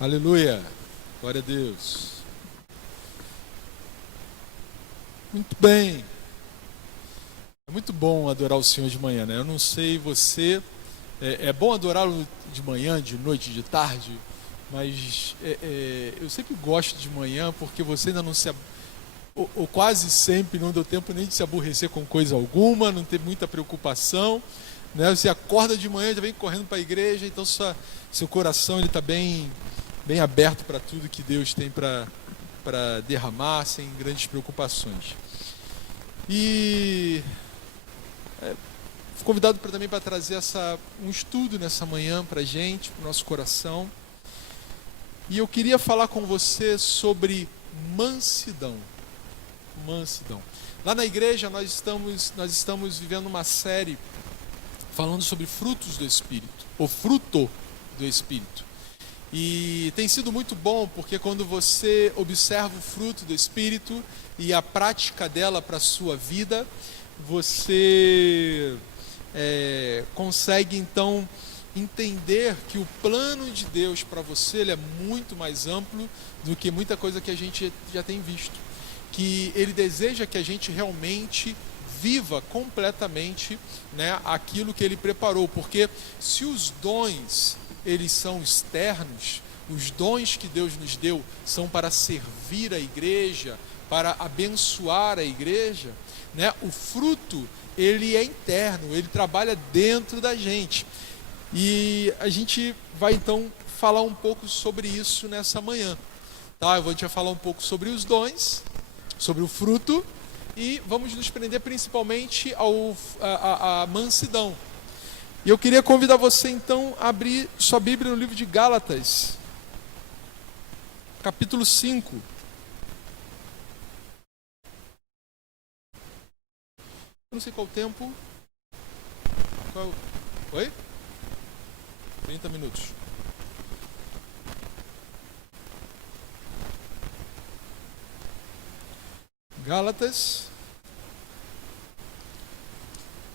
Aleluia, glória a Deus. Muito bem, é muito bom adorar o Senhor de manhã, né? Eu não sei você, é bom adorá-lo de manhã, de noite, de tarde, mas eu sempre gosto de manhã porque você ainda não se, ou quase sempre não deu tempo nem de se aborrecer com coisa alguma, não ter muita preocupação, né? Você acorda de manhã, já vem correndo para a igreja, então seu coração ele está bem aberto para tudo que Deus tem para derramar, sem grandes preocupações. E fui convidado também para trazer um estudo nessa manhã para a gente, para o nosso coração. E eu queria falar com você sobre mansidão. Mansidão. Lá na igreja nós estamos vivendo uma série falando sobre frutos do Espírito, o fruto do Espírito. E tem sido muito bom, porque quando você observa o fruto do Espírito e a prática dela para a sua vida, você consegue então entender que o plano de Deus para você ele é muito mais amplo do que muita coisa que a gente já tem visto. Que Ele deseja que a gente realmente viva completamente, né, aquilo que Ele preparou, porque se os dons eles são externos, os dons que Deus nos deu são para servir a igreja, para abençoar a igreja, né? O fruto ele é interno, ele trabalha dentro da gente. E a gente vai então falar um pouco sobre isso nessa manhã, tá? Eu vou te falar um pouco sobre os dons, sobre o fruto, e vamos nos prender principalmente à mansidão. E eu queria convidar você então a abrir sua Bíblia no livro de Gálatas, capítulo 5. Eu não sei qual o tempo. Oi? 30 minutos. Gálatas,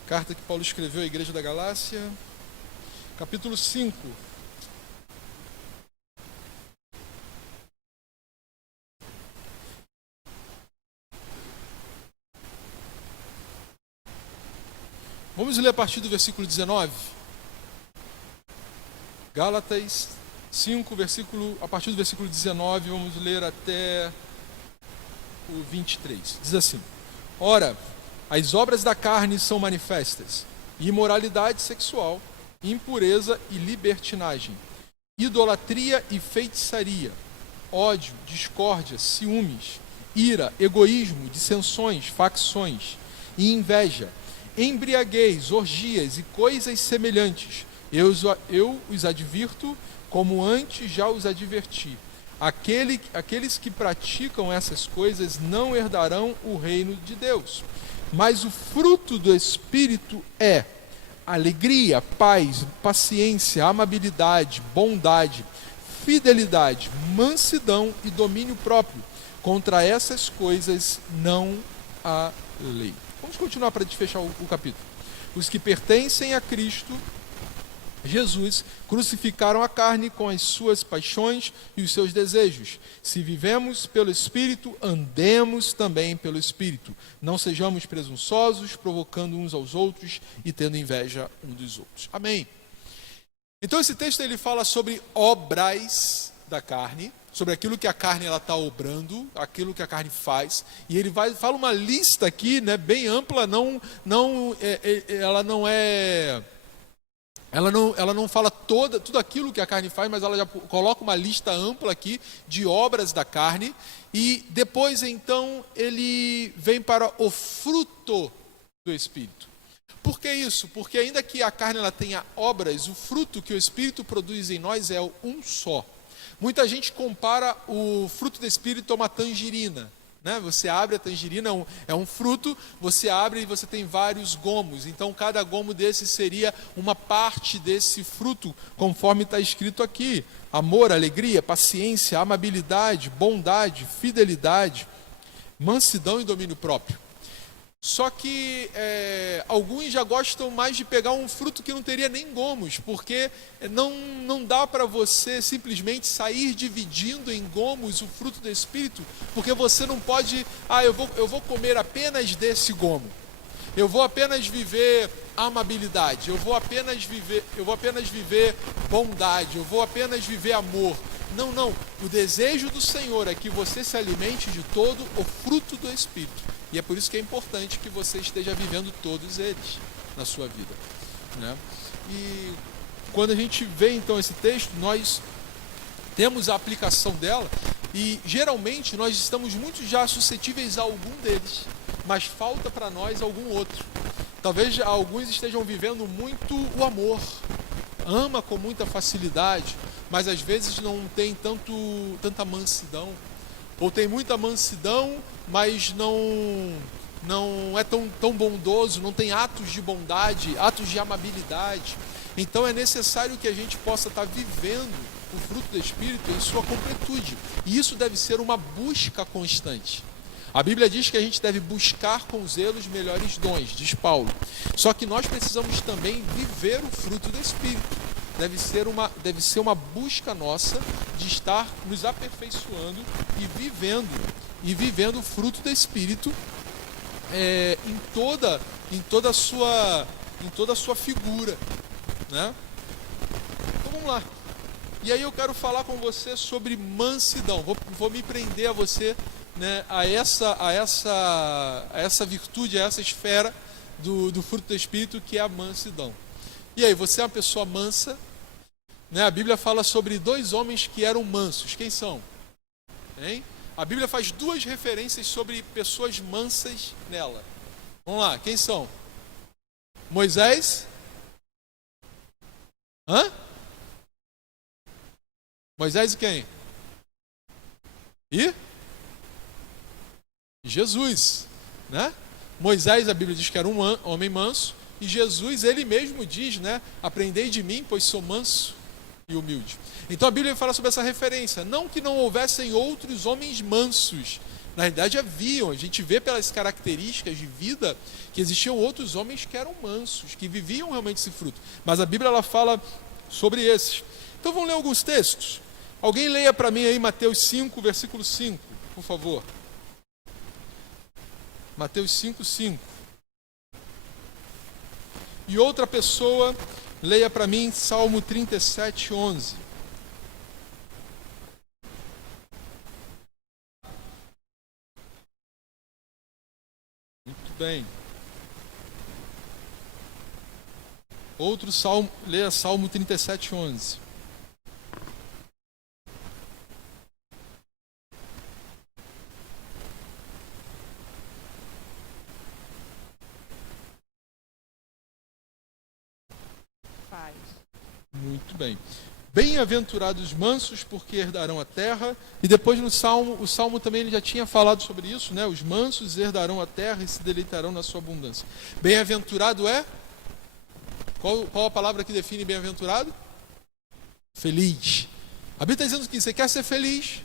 carta que Paulo escreveu à igreja da Galácia, capítulo 5. Vamos ler a partir do versículo 19. Gálatas 5, a partir do versículo 19, vamos ler até o 23. Diz assim: Ora, as obras da carne são manifestas: imoralidade sexual, impureza e libertinagem, idolatria e feitiçaria, ódio, discórdia, ciúmes, ira, egoísmo, dissensões, facções e inveja, embriaguez, orgias e coisas semelhantes. Eu os advirto, como antes já os adverti. Aqueles que praticam essas coisas não herdarão o reino de Deus. Mas o fruto do Espírito é alegria, paz, paciência, amabilidade, bondade, fidelidade, mansidão e domínio próprio. Contra essas coisas não há lei. Vamos continuar para fechar o capítulo. Os que pertencem a Cristo Jesus crucificaram a carne com as suas paixões e os seus desejos. Se vivemos pelo Espírito, andemos também pelo Espírito. Não sejamos presunçosos, provocando uns aos outros e tendo inveja uns dos outros. Amém. Então esse texto ele fala sobre obras da carne, sobre aquilo que a carne ela está obrando, aquilo que a carne faz, e ele fala uma lista aqui, né, bem ampla. Ela não fala tudo aquilo que a carne faz, mas ela já coloca uma lista ampla aqui de obras da carne. E depois, então, ele vem para o fruto do Espírito. Por que isso? Porque ainda que a carne ela tenha obras, o fruto que o Espírito produz em nós é um só. Muita gente compara o fruto do Espírito a uma tangerina. Né? Você abre a tangerina, é um fruto, você abre e você tem vários gomos. Então cada gomo desse seria uma parte desse fruto, conforme está escrito aqui: amor, alegria, paciência, amabilidade, bondade, fidelidade, mansidão e domínio próprio. Só que alguns já gostam mais de pegar um fruto que não teria nem gomos, porque não dá para você simplesmente sair dividindo em gomos o fruto do Espírito, porque você não pode, eu vou comer apenas desse gomo, eu vou apenas viver amabilidade, eu vou apenas viver bondade, eu vou apenas viver amor. Não, o desejo do Senhor é que você se alimente de todo o fruto do Espírito. E é por isso que é importante que você esteja vivendo todos eles na sua vida, né? E quando a gente vê então esse texto, nós temos a aplicação dela e geralmente nós estamos muito já suscetíveis a algum deles, mas falta para nós algum outro. Talvez alguns estejam vivendo muito o amor, ama com muita facilidade, mas às vezes não tem tanta mansidão, ou tem muita mansidão, mas não é tão bondoso, não tem atos de bondade, atos de amabilidade. Então é necessário que a gente possa estar vivendo o fruto do Espírito em sua completude, e isso deve ser uma busca constante. A Bíblia diz que a gente deve buscar com zelo os melhores dons, diz Paulo. Só que nós precisamos também viver o fruto do Espírito. Deve ser uma busca nossa de estar nos aperfeiçoando e vivendo o fruto do Espírito em toda a sua figura, né? Então vamos lá. E aí eu quero falar com você sobre mansidão. Vou me prender a você, né, a essa virtude, a essa esfera do fruto do Espírito, que é a mansidão. E aí, você é uma pessoa mansa, né? A Bíblia fala sobre 2 homens que eram mansos. Quem são? Hein? A Bíblia faz 2 referências sobre pessoas mansas nela. Vamos lá, quem são? Moisés? Moisés e quem? E? Jesus, né? Moisés, a Bíblia diz que era um homem manso, e Jesus, ele mesmo diz, né? Aprendei de mim, pois sou manso e humilde. Então a Bíblia fala sobre essa referência. Não que não houvessem outros homens mansos. Na realidade haviam, a gente vê pelas características de vida que existiam outros homens que eram mansos, que viviam realmente esse fruto. Mas a Bíblia ela fala sobre esses. Então vamos ler alguns textos. Alguém leia para mim aí Mateus 5, versículo 5, por favor. Mateus 5:5. E outra pessoa, leia para mim Salmo 37:11. Muito bem. Outro salmo, leia Salmo 37:11. Muito bem. Bem-aventurados os mansos, porque herdarão a terra. E depois no Salmo, o Salmo também ele já tinha falado sobre isso, né? Os mansos herdarão a terra e se deleitarão na sua abundância. Bem-aventurado é? Qual a palavra que define bem-aventurado? Feliz. A Bíblia está dizendo que você quer ser feliz,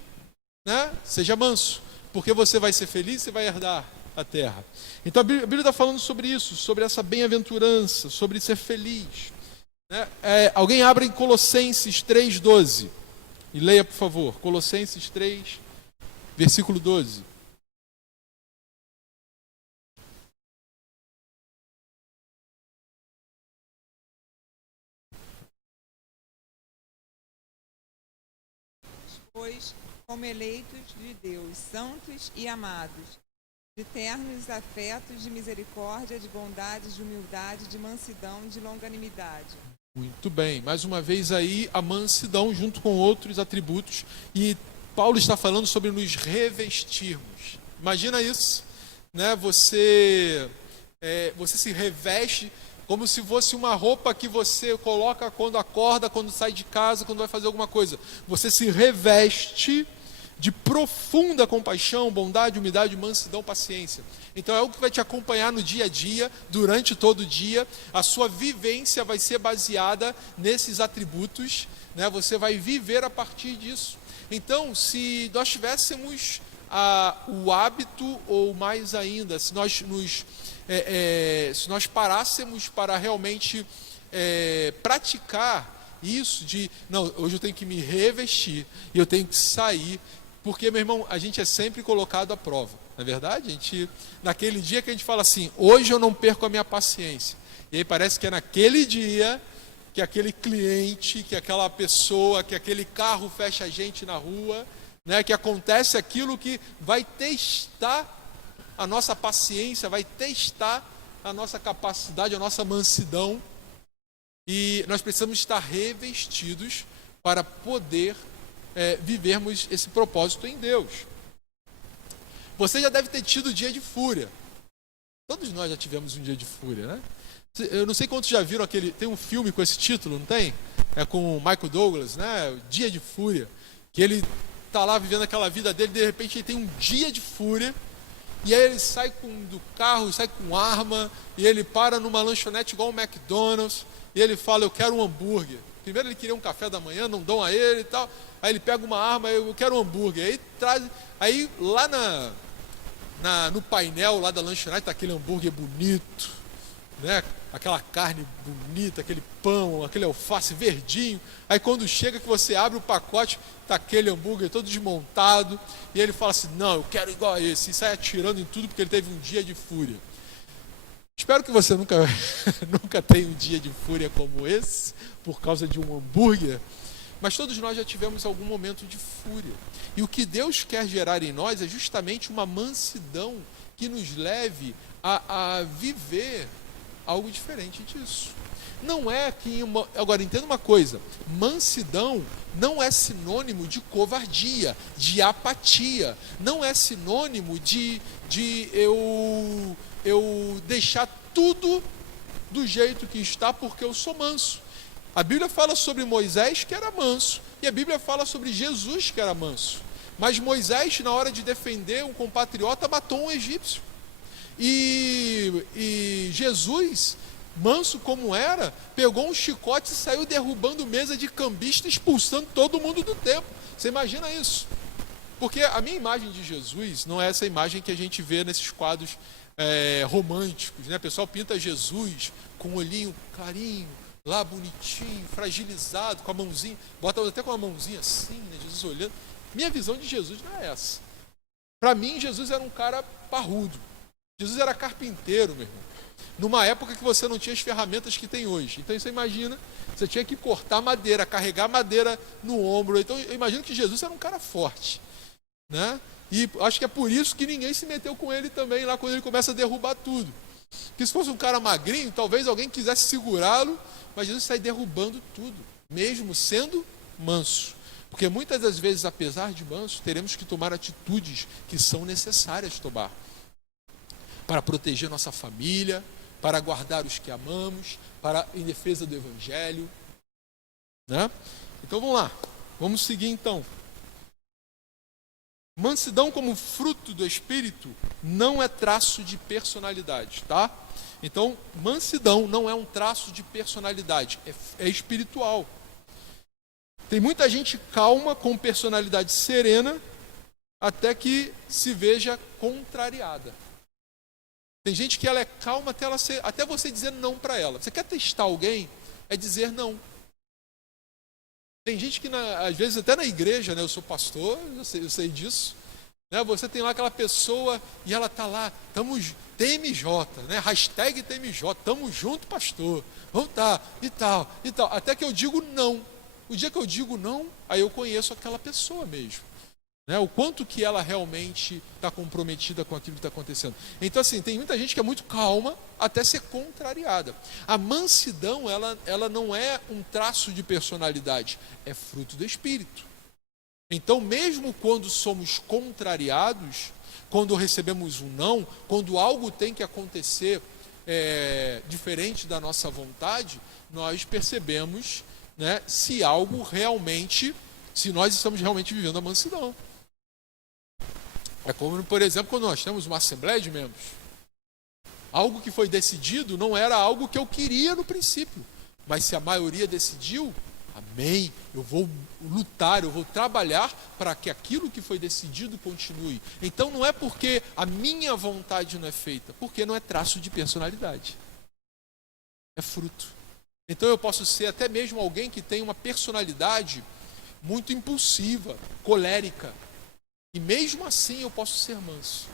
né? Seja manso, porque você vai ser feliz e vai herdar a terra. Então a Bíblia está falando sobre isso, sobre essa bem-aventurança, sobre ser feliz. Alguém abre em Colossenses 3:12 e leia, por favor. Colossenses 3, versículo 12. Pois, como eleitos de Deus, santos e amados, de ternos afetos, de misericórdia, de bondade, de humildade, de mansidão, de longanimidade. Muito bem, mais uma vez aí a mansidão junto com outros atributos, e Paulo está falando sobre nos revestirmos. Imagina isso, né? Você se reveste como se fosse uma roupa que você coloca quando acorda, quando sai de casa, quando vai fazer alguma coisa. Você se reveste de profunda compaixão, bondade, humildade, mansidão, paciência. Então é algo que vai te acompanhar no dia a dia, durante todo o dia. A sua vivência vai ser baseada nesses atributos, né? Você vai viver a partir disso. Então, se nós tivéssemos o hábito, ou mais ainda, se nós parássemos para realmente praticar isso de, não, hoje eu tenho que me revestir, e eu tenho que sair, porque, meu irmão, a gente é sempre colocado à prova, não é verdade? A gente, naquele dia que a gente fala assim, hoje eu não perco a minha paciência, e aí parece que é naquele dia que aquele cliente, que aquela pessoa, que aquele carro fecha a gente na rua, né, que acontece aquilo que vai testar a nossa paciência, vai testar a nossa capacidade, a nossa mansidão, e nós precisamos estar revestidos para poder vivermos esse propósito em Deus. Você já deve ter tido dia de fúria. Todos nós já tivemos um dia de fúria, né? Eu não sei quantos já viram tem um filme com esse título, não tem? É com o Michael Douglas, né? Dia de Fúria, que ele está lá vivendo aquela vida dele, de repente ele tem um dia de fúria, e aí ele sai do carro, sai com arma, e ele para numa lanchonete igual o McDonald's, e ele fala, eu quero um hambúrguer. Primeiro ele queria um café da manhã, não dão a ele e tal, aí ele pega uma arma, eu quero um hambúrguer, aí lá no painel lá da lanchonete está aquele hambúrguer bonito, né? Aquela carne bonita, aquele pão, aquele alface verdinho. Aí quando chega que você abre o pacote, tá aquele hambúrguer todo desmontado, e ele fala assim, não, eu quero igual a esse, e sai atirando em tudo porque ele teve um dia de fúria. Espero que você nunca tenha um dia de fúria como esse, por causa de um hambúrguer, mas todos nós já tivemos algum momento de fúria. E o que Deus quer gerar em nós é justamente uma mansidão que nos leve a viver algo diferente disso. Não é que agora entenda uma coisa, mansidão não é sinônimo de covardia, de apatia, não é sinônimo de eu deixar tudo do jeito que está porque eu sou manso. A Bíblia fala sobre Moisés que era manso, e a Bíblia fala sobre Jesus que era manso. Mas Moisés, na hora de defender um compatriota, matou um egípcio. E Jesus, manso como era, pegou um chicote e saiu derrubando mesa de cambista, expulsando todo mundo do templo. Você imagina isso? Porque a minha imagem de Jesus não é essa imagem que a gente vê nesses quadros românticos, né? O pessoal pinta Jesus com o olhinho clarinho, lá bonitinho, fragilizado, com a mãozinha, bota até com a mãozinha assim, né? Jesus olhando. Minha visão de Jesus não é essa. Para mim, Jesus era um cara parrudo. Jesus era carpinteiro, meu irmão. Numa época que você não tinha as ferramentas que tem hoje. Então você imagina, você tinha que cortar madeira, carregar madeira no ombro. Então eu imagino que Jesus era um cara forte, né? E acho que é por isso que ninguém se meteu com ele também lá quando ele começa a derrubar tudo. Porque se fosse um cara magrinho, talvez alguém quisesse segurá-lo, mas Jesus sai derrubando tudo, mesmo sendo manso. Porque muitas das vezes, apesar de manso, teremos que tomar atitudes que são necessárias tomar para proteger nossa família, para guardar os que amamos, em defesa do Evangelho, né? Então vamos lá, vamos seguir então. Mansidão como fruto do Espírito não é traço de personalidade, tá? Então, mansidão não é um traço de personalidade, é espiritual. Tem muita gente calma, com personalidade serena, até que se veja contrariada. Tem gente que ela é calma até você dizer não para ela. Você quer testar alguém? É dizer não. Tem gente que, às vezes, até na igreja, né? Eu sou pastor, eu sei disso. Né? Você tem lá aquela pessoa e ela está lá, TMJ, né? Hashtag TMJ, tamo junto, pastor. Vamos tá, e tal. Até que eu digo não. O dia que eu digo não, aí eu conheço aquela pessoa mesmo. Né? O quanto que ela realmente está comprometida com aquilo que está acontecendo. Então, assim, tem muita gente que é muito calma até ser contrariada. A mansidão, ela não é um traço de personalidade, é fruto do Espírito. Então, mesmo quando somos contrariados, quando recebemos um não, quando algo tem que acontecer diferente da nossa vontade, nós percebemos, né, se nós estamos realmente vivendo a mansidão. É como, por exemplo, quando nós temos uma assembleia de membros. Algo que foi decidido não era algo que eu queria no princípio, mas se a maioria decidiu, Amém. Eu vou lutar, eu vou trabalhar para que aquilo que foi decidido continue. Então não é porque a minha vontade não é feita, porque não é traço de personalidade. É fruto. Então eu posso ser até mesmo alguém que tem uma personalidade muito impulsiva, colérica. E mesmo assim eu posso ser manso.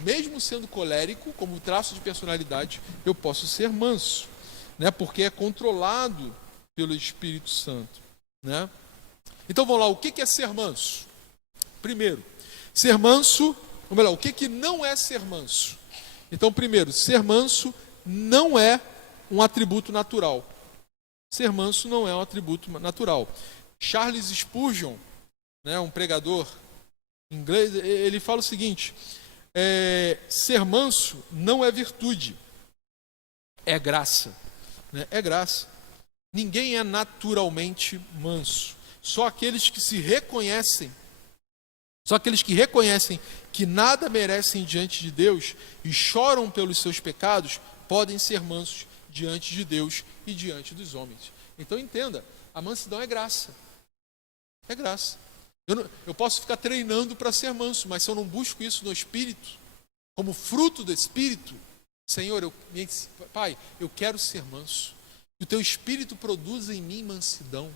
Mesmo sendo colérico, como traço de personalidade, eu posso ser manso, né? Porque é controlado pelo Espírito Santo, né? Então vamos lá, o que é ser manso? Primeiro, ser manso, ou melhor, o que não é ser manso? Então, primeiro, ser manso não é um atributo natural. Ser manso não é um atributo natural. Charles Spurgeon, né, um pregador inglês, ele fala o seguinte: ser manso não é virtude, é graça, né? É graça. Ninguém é naturalmente manso. Só aqueles que se reconhecem, só aqueles que reconhecem que nada merecem diante de Deus e choram pelos seus pecados, podem ser mansos diante de Deus e diante dos homens. Então entenda, a mansidão é graça. É graça. Eu posso ficar treinando para ser manso, mas se eu não busco isso no Espírito, como fruto do Espírito, Senhor, Pai, eu quero ser manso. Que o Teu Espírito produza em mim mansidão.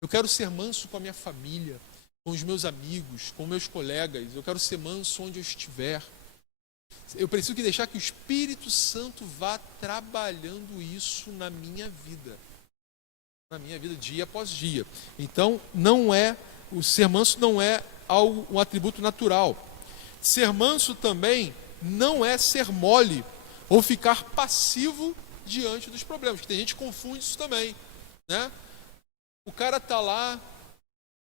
Eu quero ser manso com a minha família, com os meus amigos, com meus colegas. Eu quero ser manso onde eu estiver. Eu preciso deixar que o Espírito Santo vá trabalhando isso na minha vida. Na minha vida, dia após dia. Então, o ser manso não é um atributo natural. Ser manso também não é ser mole ou ficar passivo diante dos problemas. Tem gente que confunde isso também, né? O cara está lá,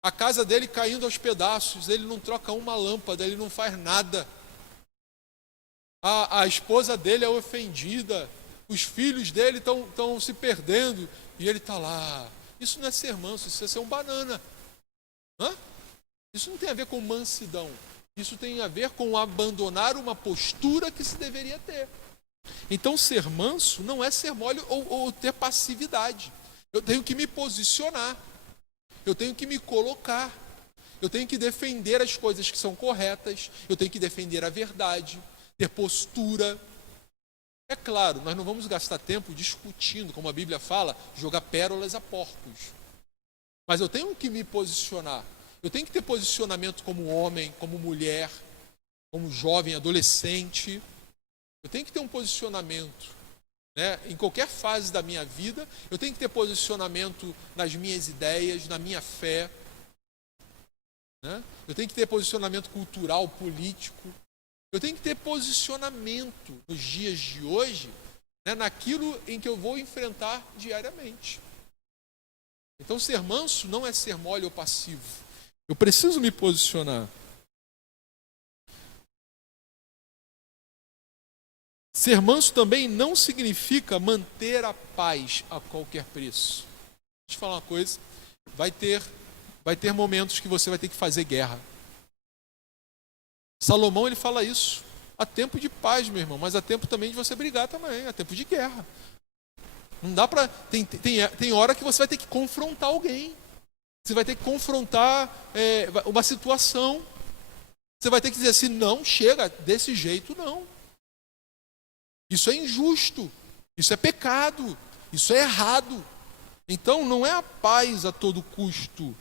a casa dele caindo aos pedaços, ele não troca uma lâmpada, ele não faz nada. A esposa dele é ofendida, os filhos dele estão se perdendo e ele está lá. Isso não é ser manso, isso é ser um banana. Hã? Isso não tem a ver com mansidão. Isso tem a ver com abandonar uma postura que se deveria ter. Então, ser manso não é ser mole ou ter passividade. Eu tenho que me posicionar. Eu tenho que me colocar. Eu tenho que defender as coisas que são corretas. Eu tenho que defender a verdade. Ter postura. É claro, nós não vamos gastar tempo discutindo, como a Bíblia fala, jogar pérolas a porcos. Mas eu tenho que me posicionar. Eu tenho que ter posicionamento como homem, como mulher, como jovem, adolescente. Eu tenho que ter um posicionamento, né? Em qualquer fase da minha vida, eu tenho que ter posicionamento nas minhas ideias, na minha fé, né? Eu tenho que ter posicionamento cultural, político. Eu tenho que ter posicionamento nos dias de hoje, né, naquilo em que eu vou enfrentar diariamente. Então, ser manso não é ser mole ou passivo. Eu preciso me posicionar. Ser manso também não significa manter a paz a qualquer preço. Deixa eu falar uma coisa. Vai ter momentos que você vai ter que fazer guerra. Salomão, ele fala isso. Há tempo de paz, meu irmão, mas há tempo também de você brigar também. Há tempo de guerra. Não dá para... Tem hora que você vai ter que confrontar alguém. Você vai ter que confrontar uma situação. Você vai ter que dizer assim, não, chega, desse jeito não. Isso é injusto, isso é pecado, isso é errado. Então não é a paz a todo custo.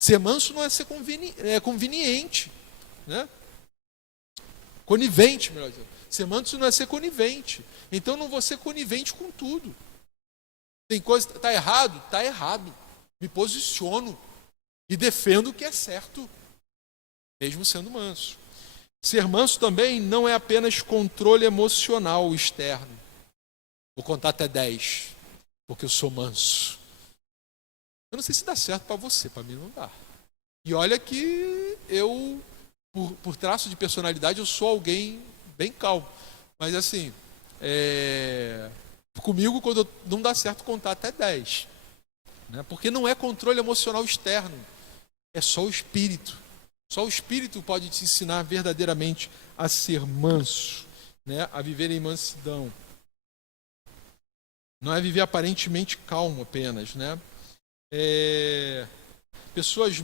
Ser manso não é ser conveniente, né? Conivente, melhor dizendo. Ser manso não é ser conivente. Então não vou ser conivente com tudo. Tem coisa que está errado? Está errado. Me posiciono e defendo o que é certo, mesmo sendo manso. Ser manso também não é apenas controle emocional externo. Vou contar até 10, porque eu sou manso. Eu não sei se dá certo para você, para mim não dá. E olha que eu, por traço de personalidade, eu sou alguém bem calmo. Mas assim, comigo, quando não dá certo, contar até 10. Né? Porque não é controle emocional externo, é só o Espírito. Só o Espírito pode te ensinar verdadeiramente a ser manso, né? A viver em mansidão. Não é viver aparentemente calmo apenas, né? pessoas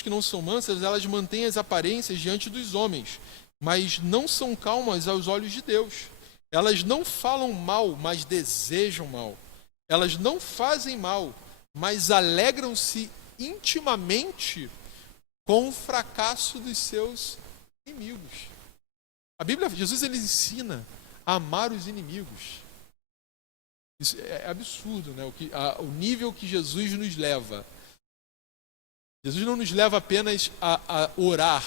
que não são mansas, elas mantêm as aparências diante dos homens, mas não são calmas aos olhos de Deus. Elas não falam mal, mas desejam mal. Elas não fazem mal, mas alegram-se intimamente com o fracasso dos seus inimigos. A Bíblia, Jesus, ele ensina a amar os inimigos. Isso é absurdo, né? O nível que Jesus nos leva. Jesus não nos leva apenas a orar.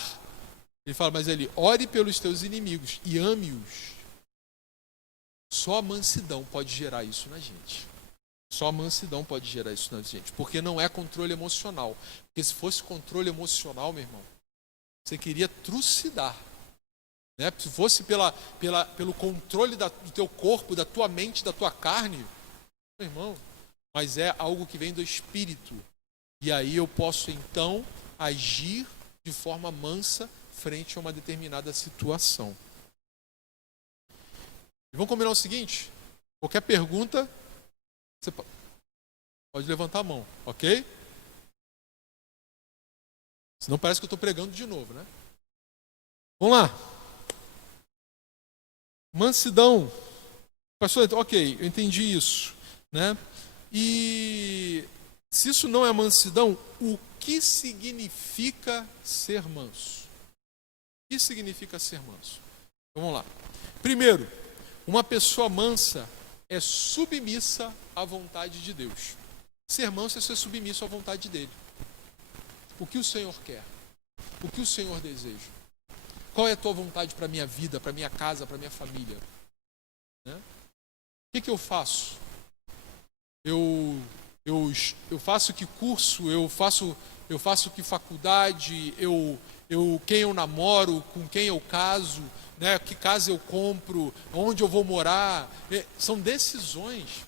Ele fala, mas ele, ore pelos teus inimigos e ame-os. Só a mansidão pode gerar isso na gente. Só a mansidão pode gerar isso na gente. Porque não é controle emocional. Porque se fosse controle emocional, meu irmão, você queria trucidar. Né? Se fosse pelo controle do teu corpo, da tua mente, da tua carne, meu irmão, mas é algo que vem do Espírito. E aí eu posso então agir de forma mansa frente a uma determinada situação. E vamos combinar o seguinte, qualquer pergunta, você pode levantar a mão, ok? Senão parece que eu estou pregando de novo, né? Vamos lá. Mansidão. Pastor, ok, eu entendi isso, né? E se isso não é mansidão, o que significa ser manso? O que significa ser manso? Então vamos lá. Primeiro, uma pessoa mansa é submissa à vontade de Deus. Ser manso é ser submisso à vontade dele. O que o Senhor quer? O que o Senhor deseja? Qual é a tua vontade para a minha vida, para a minha casa, para a minha família? Né? O que eu faço? Eu faço que curso? Eu faço que faculdade? Quem eu namoro? Com quem eu caso? Né? Que casa eu compro? Onde eu vou morar? São decisões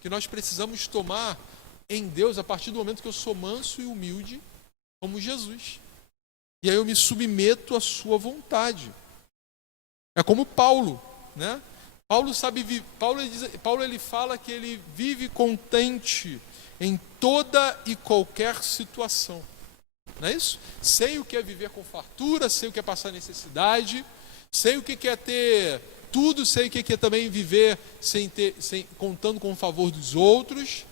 que nós precisamos tomar em Deus a partir do momento que eu sou manso e humilde como Jesus. E aí eu me submeto à sua vontade. É como Paulo, né? Paulo ele fala que ele vive contente em toda e qualquer situação. Não é isso? Sei o que é viver com fartura, sei o que é passar necessidade, sei o que é ter tudo, sei o que é também viver contando com o favor dos outros.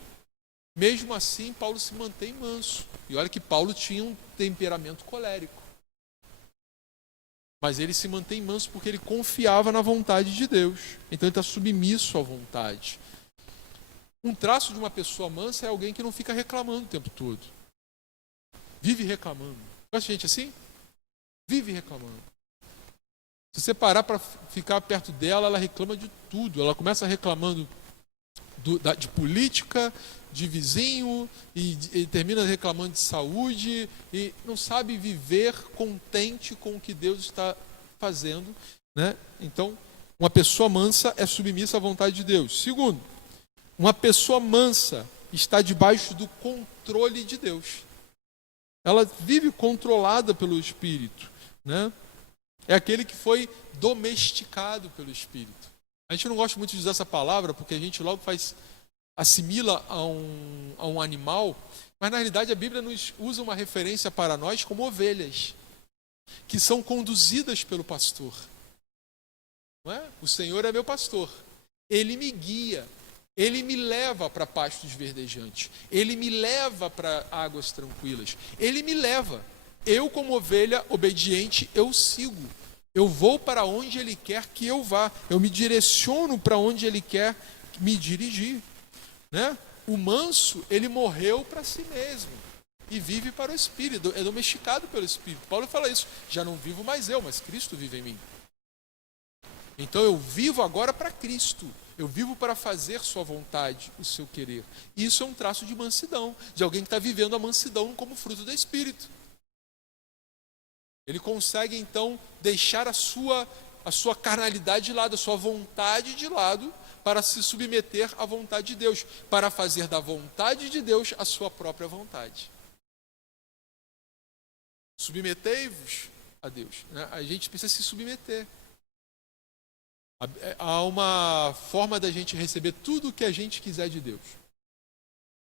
Mesmo assim, Paulo se mantém manso. E olha que Paulo tinha um temperamento colérico. Mas ele se mantém manso porque ele confiava na vontade de Deus. Então ele está submisso à vontade. Um traço de uma pessoa mansa é alguém que não fica reclamando o tempo todo. Vive reclamando. Conhece gente assim? Vive reclamando. Se você parar para ficar perto dela, ela reclama de tudo. Ela começa reclamando de política, de vizinho, e termina reclamando de saúde, e não sabe viver contente com o que Deus está fazendo. Né? Então, uma pessoa mansa é submissa à vontade de Deus. Segundo, uma pessoa mansa está debaixo do controle de Deus. Ela vive controlada pelo Espírito. Né? É aquele que foi domesticado pelo Espírito. A gente não gosta muito de usar essa palavra, porque a gente logo assimila a um animal, mas na realidade a Bíblia nos usa uma referência para nós como ovelhas, que são conduzidas pelo pastor. Não é? O Senhor é meu pastor, Ele me guia, Ele me leva para pastos verdejantes, Ele me leva para águas tranquilas, Ele me leva. Eu, como ovelha obediente, eu sigo. Eu vou para onde Ele quer que eu vá. Eu me direciono para onde Ele quer me dirigir. Né? O manso, ele morreu para si mesmo e vive para o Espírito, é domesticado pelo Espírito. Paulo fala isso, já não vivo mais eu, mas Cristo vive em mim. Então eu vivo agora para Cristo, eu vivo para fazer sua vontade, o seu querer. Isso é um traço de mansidão, de alguém que está vivendo a mansidão como fruto do Espírito. Ele consegue então deixar a sua carnalidade de lado, a sua vontade de lado, para se submeter à vontade de Deus, para fazer da vontade de Deus a sua própria vontade. Submetei-vos a Deus. Né? A gente precisa se submeter. Há uma forma da gente receber tudo o que a gente quiser de Deus.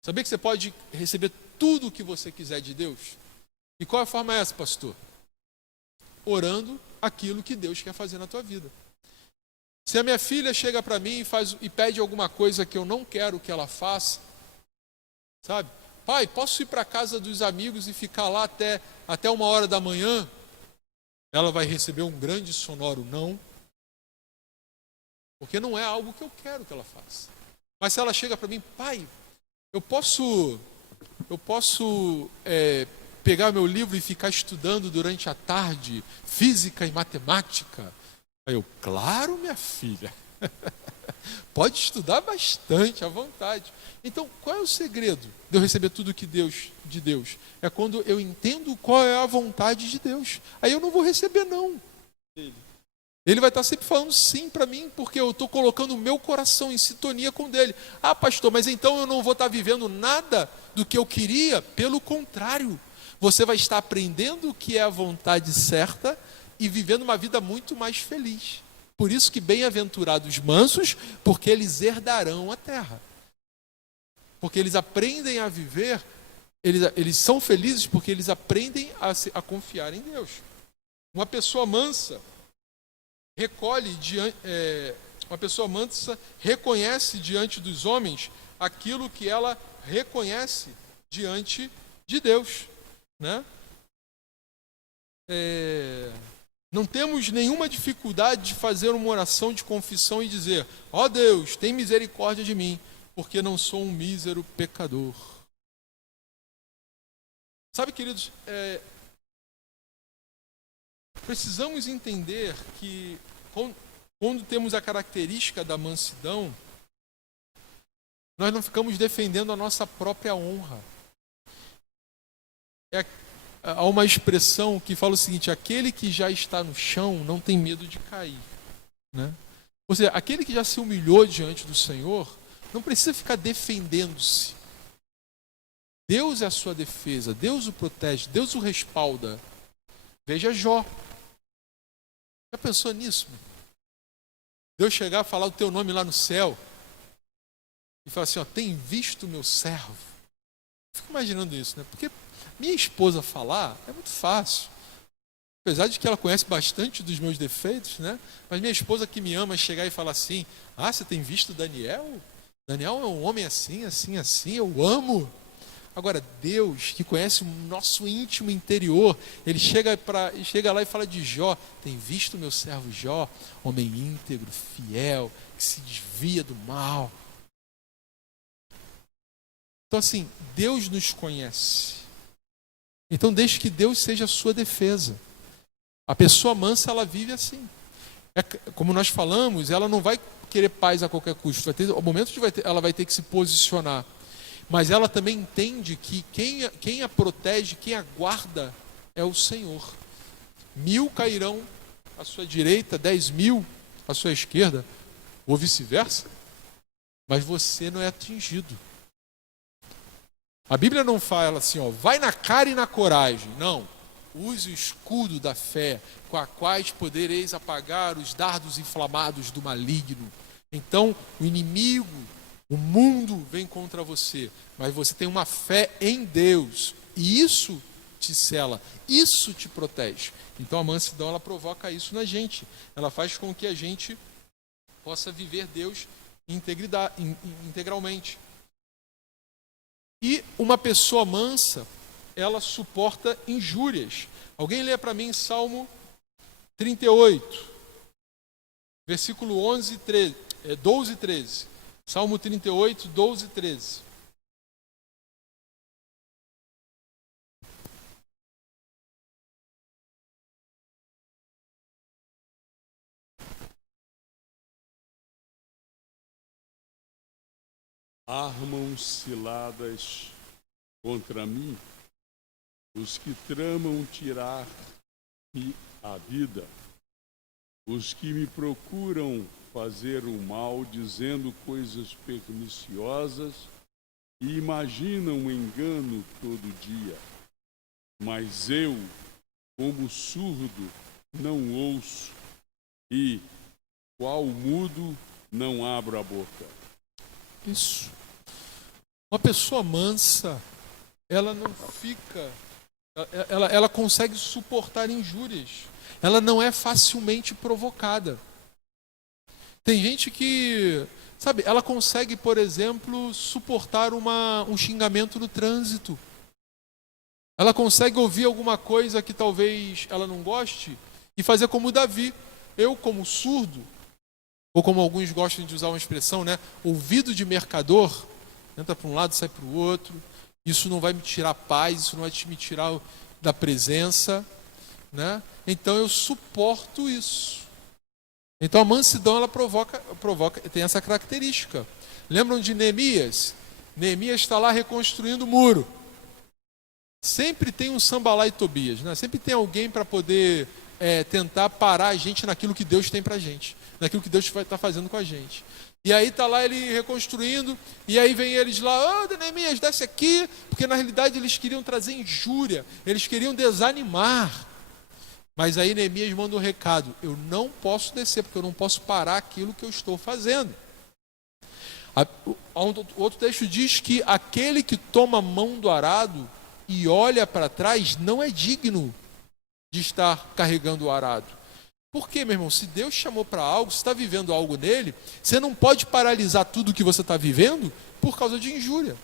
Saber que você pode receber tudo o que você quiser de Deus? E qual a forma é essa, pastor? Orando aquilo que Deus quer fazer na tua vida. Se a minha filha chega para mim e pede alguma coisa que eu não quero que ela faça, sabe? Pai, posso ir para a casa dos amigos e ficar lá até 1h da manhã? Ela vai receber um grande sonoro não, porque não é algo que eu quero que ela faça. Mas se ela chega para mim, pai, eu posso pegar meu livro e ficar estudando durante a tarde física e matemática? Aí eu, claro, minha filha, pode estudar bastante, à vontade. Então, qual é o segredo de eu receber tudo de Deus? É quando eu entendo qual é a vontade de Deus. Aí eu não vou receber não. Ele vai estar sempre falando sim para mim, porque eu estou colocando o meu coração em sintonia com o dele. Ah, pastor, mas então eu não vou estar vivendo nada do que eu queria? Pelo contrário, você vai estar aprendendo o que é a vontade certa e vivendo uma vida muito mais feliz. Por isso que bem-aventurados mansos, porque eles herdarão a terra. Porque eles aprendem a viver, eles são felizes porque eles aprendem a confiar em Deus. Uma pessoa mansa reconhece diante dos homens aquilo que ela reconhece diante de Deus, né? Não temos nenhuma dificuldade de fazer uma oração de confissão e dizer: ó Deus, tem misericórdia de mim, porque não sou um mísero pecador. Sabe, queridos, precisamos entender que quando temos a característica da mansidão, nós não ficamos defendendo a nossa própria honra. Há uma expressão que fala o seguinte: aquele que já está no chão não tem medo de cair, né? Ou seja, aquele que já se humilhou diante do Senhor não precisa ficar defendendo-se. Deus é a sua defesa, Deus o protege, Deus o respalda. Veja Jó. Já pensou nisso? Deus chegar a falar o teu nome lá no céu e falar assim, ó, tem visto meu servo? Fico imaginando isso, né? Porque minha esposa falar é muito fácil. Apesar de que ela conhece bastante dos meus defeitos, né? Mas minha esposa que me ama chegar e falar assim, ah, você tem visto Daniel? Daniel é um homem assim, assim, assim, eu amo. Agora, Deus, que conhece o nosso íntimo interior, ele chega lá e fala de Jó, tem visto meu servo Jó, homem íntegro, fiel, que se desvia do mal. Então assim, Deus nos conhece. Então deixe que Deus seja a sua defesa. A pessoa mansa, ela vive assim. Como nós falamos, ela não vai querer paz a qualquer custo. Vai ter o momento que ela vai ter que se posicionar. Mas ela também entende que quem a protege, quem a guarda é o Senhor. 1000 cairão à sua direita, 10.000 à sua esquerda, ou vice-versa, mas você não é atingido. A Bíblia não fala assim, ó, vai na cara e na coragem. Não. Use o escudo da fé, com a quais podereis apagar os dardos inflamados do maligno. Então, o inimigo, o mundo vem contra você, mas você tem uma fé em Deus, e isso te cela, isso te protege. Então a mansidão, ela provoca isso na gente, ela faz com que a gente possa viver Deus integralmente. E uma pessoa mansa, ela suporta injúrias. Alguém lê para mim Salmo 38, versículo 12 e 13. Salmo 38, 12 e 13. Armam ciladas contra mim os que tramam tirar-me a vida, os que me procuram fazer o mal, dizendo coisas perniciosas e imaginam um engano todo dia. Mas eu, como surdo, não ouço e, qual mudo, não abro a boca. Isso. Uma pessoa mansa, ela não fica, ela consegue suportar injúrias. Ela não é facilmente provocada. Tem gente que, sabe, ela consegue, por exemplo, suportar um xingamento no trânsito. Ela consegue ouvir alguma coisa que talvez ela não goste e fazer como Davi. Eu, como surdo, ou como alguns gostam de usar uma expressão, né? Ouvido de mercador, entra para um lado, sai para o outro. Isso não vai me tirar a paz, isso não vai me tirar da presença, né? Então eu suporto isso. Então a mansidão, ela provoca, tem essa característica. Lembram de Neemias? Neemias está lá reconstruindo o muro. Sempre tem um Sambalá e Tobias, né? Sempre tem alguém para poder tentar parar a gente naquilo que Deus tem para a gente, naquilo que Deus vai estar fazendo com a gente. E aí está lá ele reconstruindo, e aí vem eles lá, Neemias, desce aqui, porque na realidade eles queriam trazer injúria, eles queriam desanimar. Mas aí Neemias manda um recado: eu não posso descer, porque eu não posso parar aquilo que eu estou fazendo. Outro texto diz que aquele que toma a mão do arado e olha para trás não é digno de estar carregando o arado. Por quê, meu irmão? Se Deus chamou para algo, se está vivendo algo nele, você não pode paralisar tudo que você está vivendo por causa de injúria.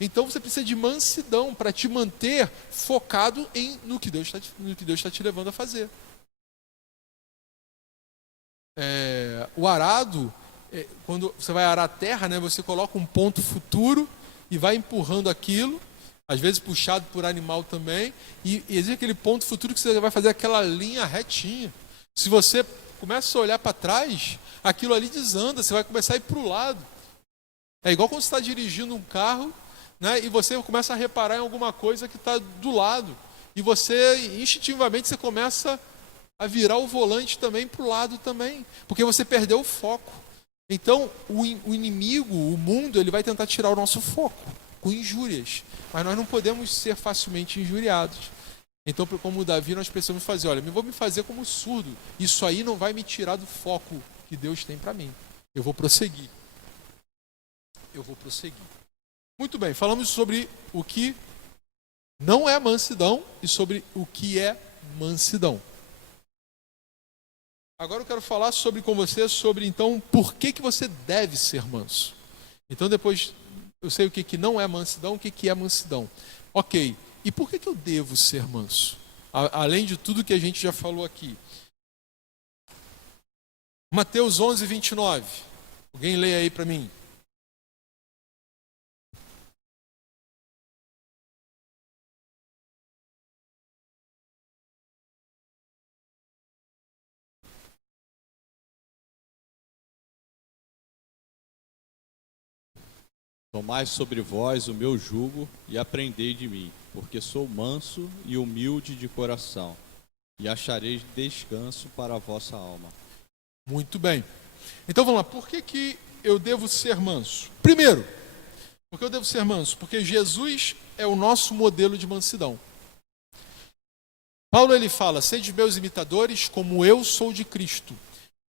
Então você precisa de mansidão para te manter focado no que Deus está te levando a fazer. O arado, quando você vai arar a terra, né, você coloca um ponto futuro e vai empurrando aquilo, às vezes puxado por animal também, e existe aquele ponto futuro que você vai fazer aquela linha retinha. Se você começa a olhar para trás, aquilo ali desanda, você vai começar a ir para o lado. É igual quando você está dirigindo um carro, né, e você começa a reparar em alguma coisa que está do lado. E você, instintivamente, você começa a virar o volante também para o lado também. Porque você perdeu o foco. Então, o inimigo, o mundo, ele vai tentar tirar o nosso foco com injúrias. Mas nós não podemos ser facilmente injuriados. Então, como Davi, nós precisamos fazer, olha, eu vou me fazer como surdo. Isso aí não vai me tirar do foco que Deus tem para mim. Eu vou prosseguir. Muito bem, falamos sobre o que não é mansidão e sobre o que é mansidão. Agora eu quero falar com você sobre, então, por que você deve ser manso. Então, depois eu sei o que não é mansidão, o que é mansidão. Ok, e por que eu devo ser manso? Além de tudo que a gente já falou aqui. Mateus 11, 29. Alguém lê aí para mim. Tomai sobre vós o meu jugo e aprendei de mim, porque sou manso e humilde de coração, e achareis descanso para a vossa alma. Muito bem. Então vamos lá, por que eu devo ser manso? Primeiro, por que eu devo ser manso? Porque Jesus é o nosso modelo de mansidão. Paulo ele fala, sede meus imitadores como eu sou de Cristo.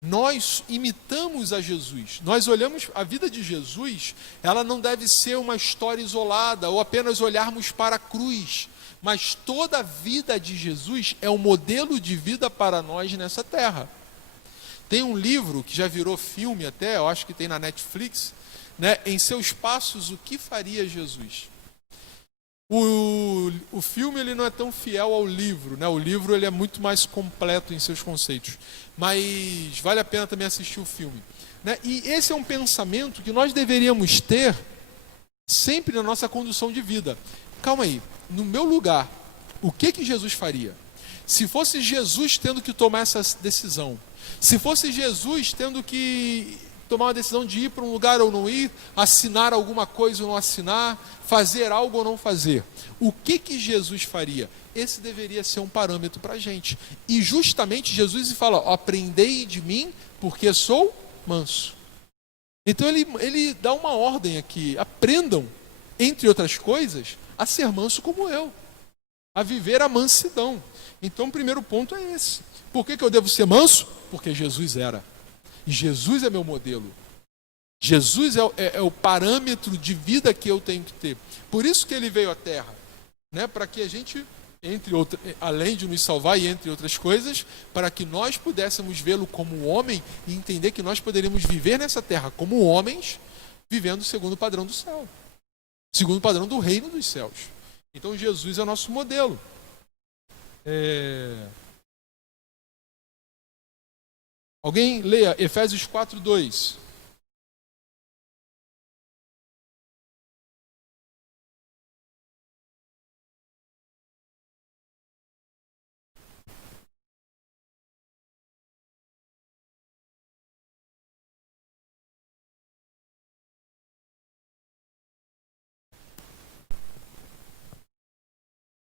Nós imitamos a Jesus, nós olhamos a vida de Jesus, ela não deve ser uma história isolada ou apenas olharmos para a cruz, mas toda a vida de Jesus é um modelo de vida para nós nessa terra. Tem um livro que já virou filme até, eu acho que tem na Netflix, né? Em seus passos, o que faria Jesus? O filme ele não é tão fiel ao livro, né? O livro ele é muito mais completo em seus conceitos, mas vale a pena também assistir o filme, né? E esse é um pensamento que nós deveríamos ter sempre na nossa condução de vida. Calma aí, no meu lugar, o que Jesus faria? Se fosse Jesus tendo que tomar essa decisão, se fosse Jesus tendo que tomar uma decisão de ir para um lugar ou não ir, assinar alguma coisa ou não assinar, fazer algo ou não fazer, o que Jesus faria? Esse deveria ser um parâmetro para a gente. E justamente Jesus fala, aprendei de mim, porque sou manso. Então ele dá uma ordem aqui, aprendam, entre outras coisas, a ser manso como eu, a viver a mansidão. Então o primeiro ponto é esse. Por que eu devo ser manso? Porque Jesus era. E Jesus é meu modelo. Jesus é o parâmetro de vida que eu tenho que ter. Por isso que ele veio à Terra, né? Para que a gente, além de nos salvar e entre outras coisas, para que nós pudéssemos vê-lo como homem e entender que nós poderíamos viver nessa Terra como homens, vivendo segundo o padrão do céu, segundo o padrão do reino dos céus. Então Jesus é o nosso modelo. Alguém leia Efésios 4:2.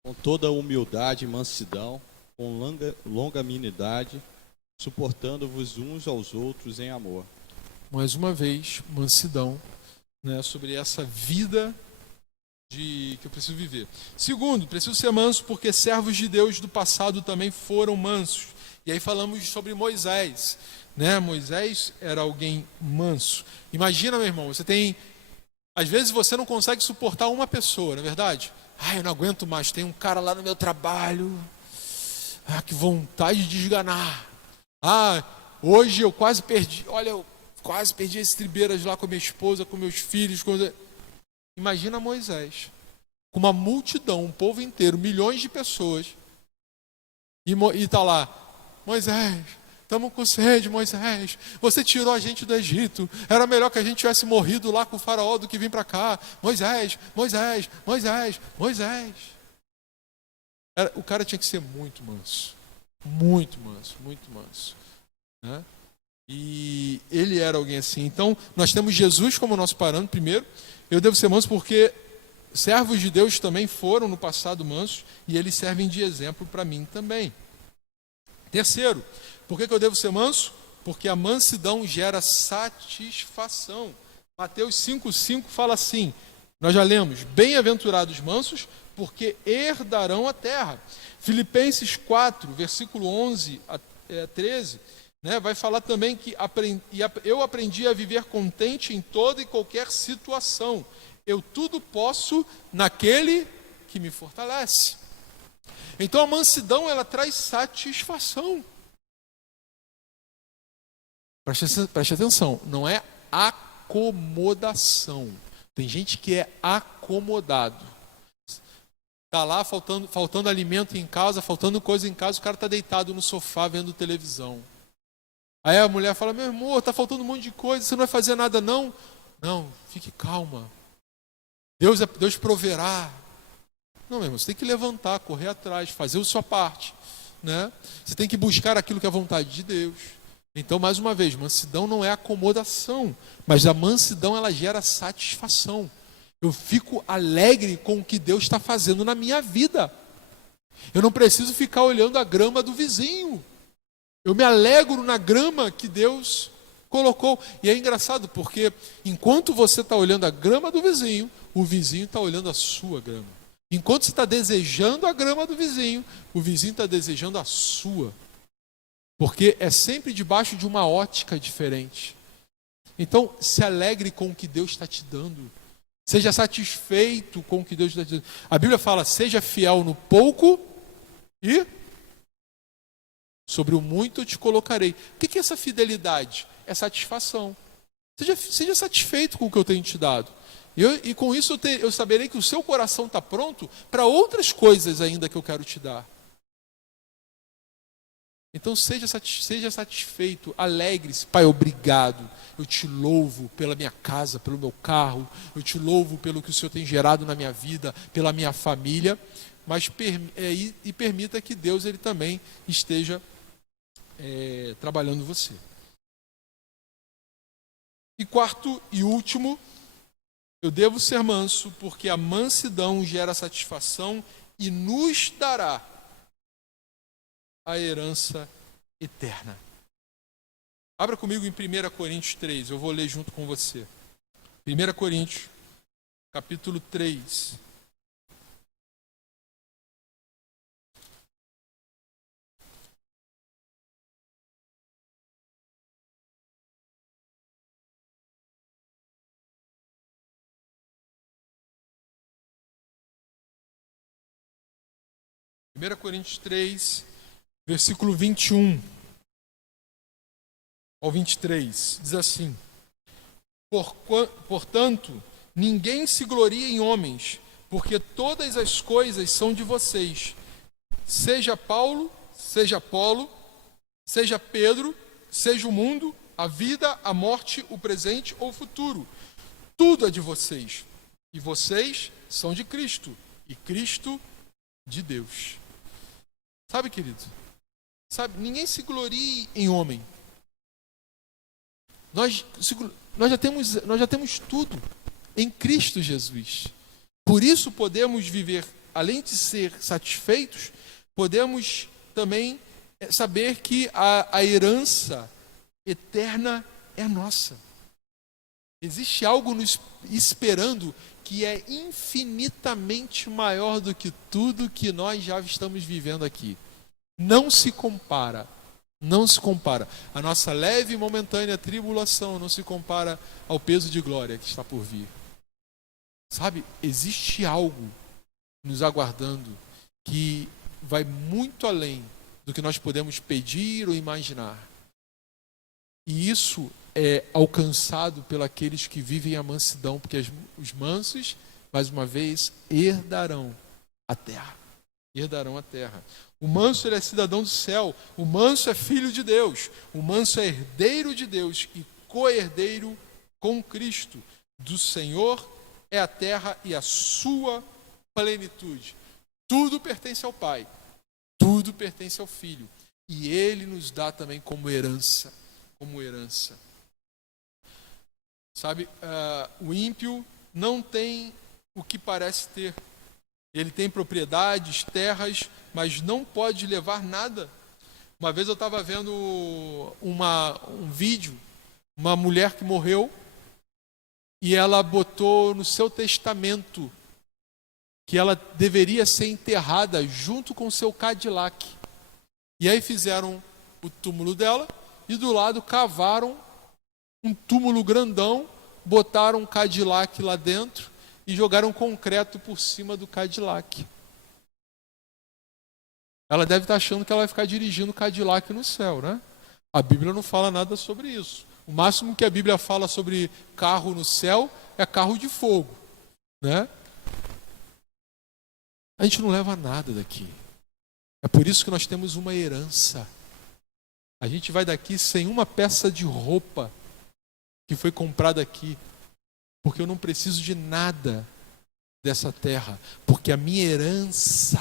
Com toda humildade e mansidão, com longanimidade, suportando-vos uns aos outros em amor. Mais uma vez, mansidão, né, sobre essa vida que eu preciso viver. Segundo, preciso ser manso porque servos de Deus do passado também foram mansos. E aí falamos sobre Moisés, né? Moisés era alguém manso. Imagina, meu irmão, às vezes você não consegue suportar uma pessoa, não é verdade? Eu não aguento mais, tem um cara lá no meu trabalho, que vontade de desganar. Hoje eu quase perdi as estribeiras lá com a minha esposa, com meus filhos. Imagina Moisés, com uma multidão, um povo inteiro, milhões de pessoas, e está lá, Moisés, estamos com sede, Moisés, você tirou a gente do Egito, era melhor que a gente tivesse morrido lá com o faraó do que vir para cá, Moisés, Moisés, Moisés, Moisés. O cara tinha que ser muito manso, muito manso, muito manso, né? E ele era alguém assim. Então, nós temos Jesus como nosso parâmetro. Primeiro, eu devo ser manso porque servos de Deus também foram no passado mansos e eles servem de exemplo para mim também. Terceiro, por que eu devo ser manso? Porque a mansidão gera satisfação. Mateus 5,5 fala assim, nós já lemos, bem-aventurados mansos, porque herdarão a terra. Filipenses 4, versículo 11 a 13, né, vai falar também que eu aprendi a viver contente em toda e qualquer situação. Eu tudo posso naquele que me fortalece. Então a mansidão, ela traz satisfação. Preste atenção, não é acomodação. Tem gente que é acomodado. Está lá faltando alimento em casa, faltando coisa em casa, o cara está deitado no sofá vendo televisão. Aí a mulher fala, meu amor, está faltando um monte de coisa, você não vai fazer nada não? Não, fique calma. Deus proverá. Não, meu irmão, você tem que levantar, correr atrás, fazer a sua parte, né? Você tem que buscar aquilo que é a vontade de Deus. Então, mais uma vez, mansidão não é acomodação, mas a mansidão, ela gera satisfação. Eu fico alegre com o que Deus está fazendo na minha vida. Eu não preciso ficar olhando a grama do vizinho. Eu me alegro na grama que Deus colocou. E é engraçado porque enquanto você está olhando a grama do vizinho, o vizinho está olhando a sua grama. Enquanto você está desejando a grama do vizinho, o vizinho está desejando a sua. Porque é sempre debaixo de uma ótica diferente. Então, se alegre com o que Deus está te dando. Seja satisfeito com o que Deus está te dando. A Bíblia fala, seja fiel no pouco e sobre o muito eu te colocarei. O que é essa fidelidade? É satisfação. Seja satisfeito com o que eu tenho te dado. E com isso eu saberei que o seu coração está pronto para outras coisas ainda que eu quero te dar. Então seja satisfeito, alegre-se. Pai, obrigado. Eu te louvo pela minha casa, pelo meu carro. Eu te louvo pelo que o Senhor tem gerado na minha vida, pela minha família. Mas permita que Deus ele também esteja trabalhando você. E quarto e último, eu devo ser manso porque a mansidão gera satisfação e nos dará a herança eterna. Abra comigo em 1 Coríntios 3, eu vou ler junto com você. 1 Coríntios, capítulo 3. 1 Coríntios 3, versículo 21 ao 23, diz assim: Portanto, ninguém se glorie em homens, porque todas as coisas são de vocês. Seja Paulo, seja Apolo, seja Pedro, seja o mundo, a vida, a morte, o presente ou o futuro. Tudo é de vocês. E vocês são de Cristo. E Cristo de Deus. Sabe, querido? Sabe, ninguém se glorie em homem. Nós já temos tudo em Cristo Jesus. Por isso podemos viver, além de ser satisfeitos, podemos também saber que a herança eterna é nossa. Existe algo nos esperando que é infinitamente maior do que tudo que nós já estamos vivendo aqui. Não se compara. Não se compara. A nossa leve e momentânea tribulação não se compara ao peso de glória que está por vir. Sabe, existe algo nos aguardando que vai muito além do que nós podemos pedir ou imaginar. E isso é alcançado pelos que vivem a mansidão, porque os mansos, mais uma vez, herdarão a terra. Herdarão a terra. O manso, ele é cidadão do céu. O manso é filho de Deus. O manso é herdeiro de Deus e co-herdeiro com Cristo. Do Senhor é a terra e a sua plenitude. Tudo pertence ao Pai. Tudo pertence ao Filho. E Ele nos dá também como herança. Como herança. Sabe, o ímpio não tem o que parece ter. Ele tem propriedades, terras, mas não pode levar nada. Uma vez eu estava vendo um vídeo, uma mulher que morreu, e ela botou no seu testamento que ela deveria ser enterrada junto com o seu Cadillac. E aí fizeram o túmulo dela e do lado cavaram um túmulo grandão, botaram um Cadillac lá dentro e jogaram concreto por cima do Cadillac. Ela deve estar achando que ela vai ficar dirigindo o Cadillac no céu, né? A Bíblia não fala nada sobre isso. O máximo que a Bíblia fala sobre carro no céu é carro de fogo, né? A gente não leva nada daqui. É por isso que nós temos uma herança. A gente vai daqui sem uma peça de roupa que foi comprada aqui, porque eu não preciso de nada dessa terra, porque a minha herança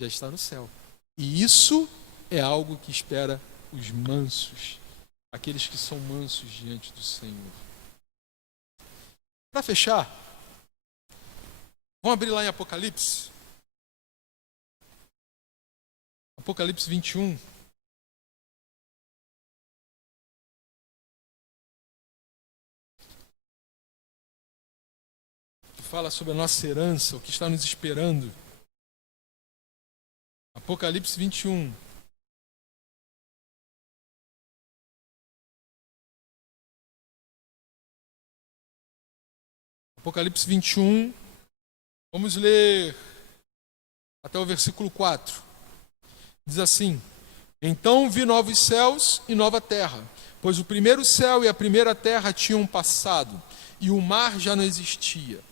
já está no céu. E isso é algo que espera os mansos, aqueles que são mansos diante do Senhor. Para fechar, vamos abrir lá em Apocalipse. Apocalipse 21. Fala sobre a nossa herança, o que está nos esperando. Apocalipse 21. Apocalipse 21. Vamos ler até o versículo 4. Diz assim: Então vi novos céus e nova terra, pois o primeiro céu e a primeira terra tinham passado, e o mar já não existia.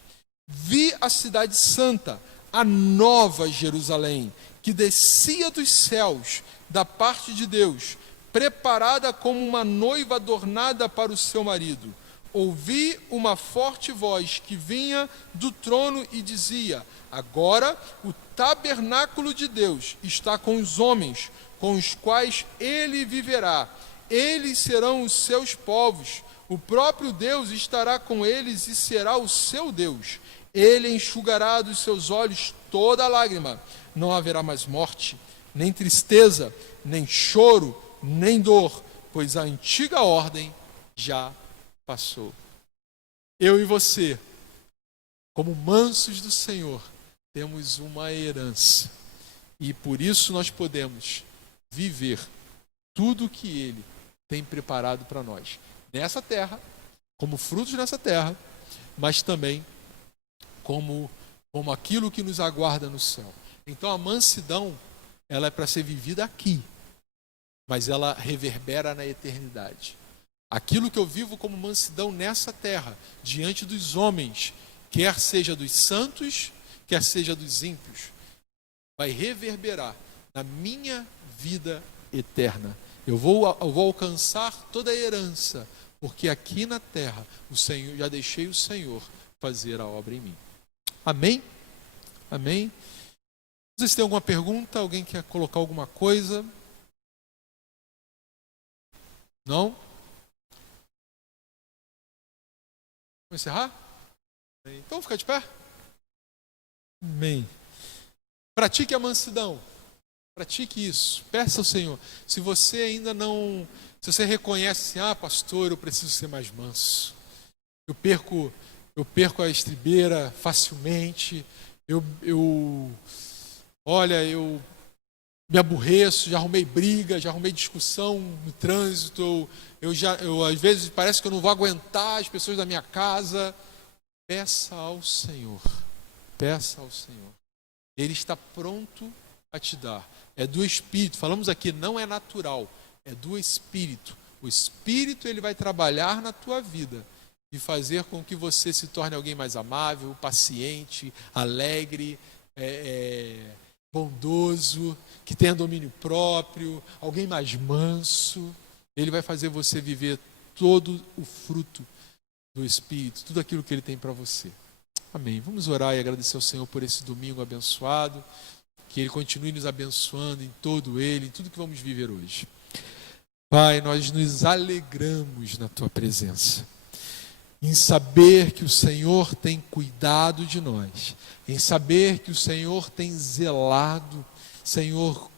Vi a cidade santa, a nova Jerusalém, que descia dos céus, da parte de Deus, preparada como uma noiva adornada para o seu marido. Ouvi uma forte voz que vinha do trono e dizia: Agora o tabernáculo de Deus está com os homens, com os quais ele viverá. Eles serão os seus povos. O próprio Deus estará com eles e será o seu Deus. Ele enxugará dos seus olhos toda lágrima. Não haverá mais morte, nem tristeza, nem choro, nem dor, pois a antiga ordem já passou. Eu e você, como mansos do Senhor, temos uma herança. E por isso nós podemos viver tudo o que Ele tem preparado para nós. Nessa terra, como frutos nessa terra, mas também como aquilo que nos aguarda no céu. Então a mansidão, ela é para ser vivida aqui, mas ela reverbera na eternidade. Aquilo que eu vivo como mansidão nessa terra, diante dos homens, quer seja dos santos, quer seja dos ímpios, vai reverberar na minha vida eterna. Eu vou alcançar toda a herança, porque aqui na terra o Senhor, já deixei o Senhor fazer a obra em mim. Amém? Amém? Vocês têm alguma pergunta? Alguém quer colocar alguma coisa? Não? Vamos encerrar? Então fica de pé. Amém. Pratique a mansidão. Pratique isso. Peça ao Senhor. Se você ainda não... Se você reconhece assim, pastor, eu preciso ser mais manso. Eu perco a estribeira facilmente. Eu me aborreço, já arrumei briga, já arrumei discussão no trânsito. Eu às vezes parece que eu não vou aguentar as pessoas da minha casa. Peça ao Senhor. Peça ao Senhor. Ele está pronto a te dar. É do Espírito. Falamos aqui, não é natural, é do Espírito. O Espírito, ele vai trabalhar na tua vida e fazer com que você se torne alguém mais amável, paciente, alegre, bondoso, que tenha domínio próprio, alguém mais manso. Ele vai fazer você viver todo o fruto do Espírito, tudo aquilo que ele tem para você. Amém. Vamos orar e agradecer ao Senhor por esse domingo abençoado. Que Ele continue nos abençoando em todo Ele, em tudo que vamos viver hoje. Pai, nós nos alegramos na Tua presença. Em saber que o Senhor tem cuidado de nós. Em saber que o Senhor tem zelado, Senhor,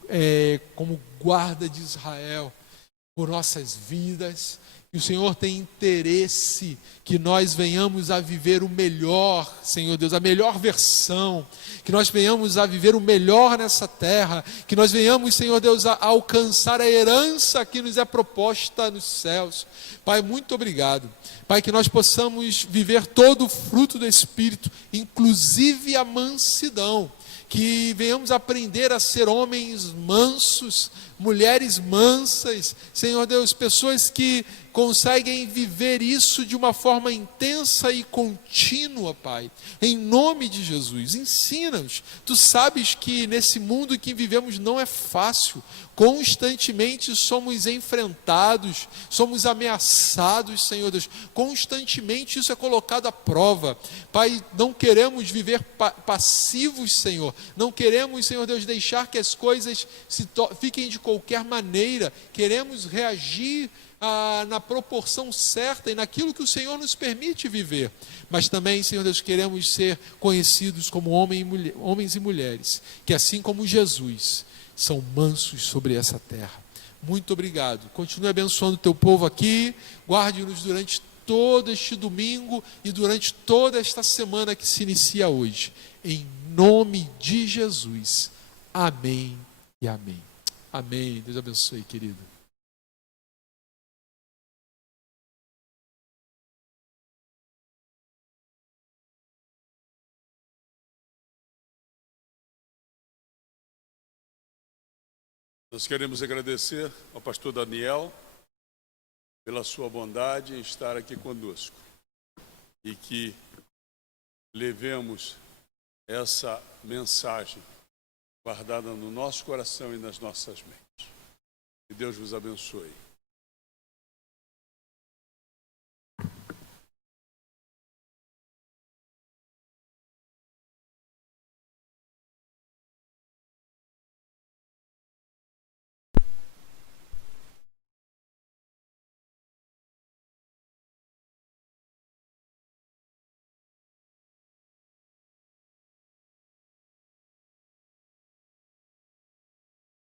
como guarda de Israel, por nossas vidas. Que o Senhor tem interesse que nós venhamos a viver o melhor, Senhor Deus, a melhor versão, que nós venhamos a viver o melhor nessa terra, que nós venhamos, Senhor Deus, a alcançar a herança que nos é proposta nos céus. Pai, muito obrigado. Pai, que nós possamos viver todo o fruto do Espírito, inclusive a mansidão. Que venhamos aprender a ser homens mansos, mulheres mansas, Senhor Deus, pessoas que conseguem viver isso de uma forma intensa e contínua, Pai. Em nome de Jesus, ensina-nos. Tu sabes que nesse mundo em que vivemos não é fácil. Constantemente somos enfrentados, somos ameaçados, Senhor Deus. Constantemente isso é colocado à prova. Pai, não queremos viver passivos, Senhor. Não queremos, Senhor Deus, deixar que as coisas fiquem de qualquer maneira. Queremos reagir na proporção certa e naquilo que o Senhor nos permite viver. Mas também, Senhor Deus, queremos ser conhecidos como homens e mulheres, que assim como Jesus, são mansos sobre essa terra. Muito obrigado. Continue abençoando o teu povo aqui. Guarde-nos durante todo este domingo e durante toda esta semana que se inicia hoje. Em nome de Jesus. Amém e amém. Amém. Deus abençoe, querido. Nós queremos agradecer ao pastor Daniel pela sua bondade em estar aqui conosco e que levemos essa mensagem guardada no nosso coração e nas nossas mentes. Que Deus vos abençoe.